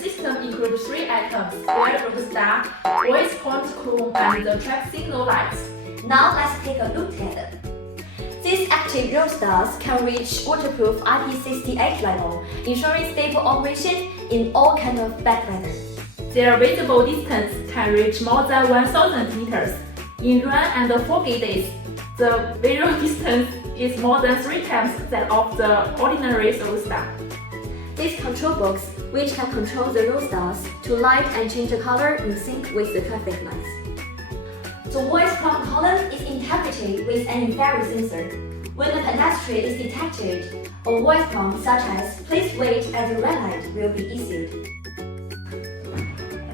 system includes 3 items: red road star, voice point cone, and the track signal lights. Now let's take a look together. These active road stars can reach waterproof IP68 level, ensuring stable operation in all kinds of bad weather. Their visible distance can reach more than 1,000 meters. In rain and foggy days, the visual distance is more than 3 times that of the ordinary road star. This control box, which can control the road stars to light and change the color in sync with the traffic lights. The voice prompt column is integrated with an infrared sensor. When a pedestrian is detected, a voice prompt such as "Please wait at the red light" will be issued.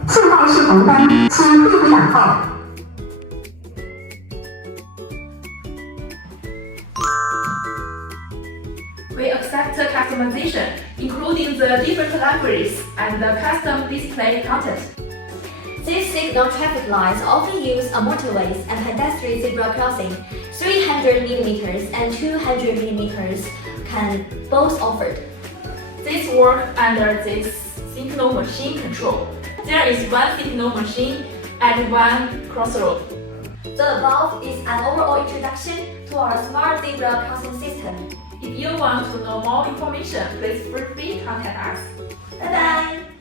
信号是红灯，请立即等候。 We accept customization, including the different languages and the custom display content. These signal traffic lights often use a motorways and pedestrian zebra crossing. 300mm and 200mm can both offered. These work under this signal machine control. There is one signal machine at one crossroad. The above is an overall introduction to our smart zebra crossing system. If you want to know more information, please feel free to contact us. Bye bye!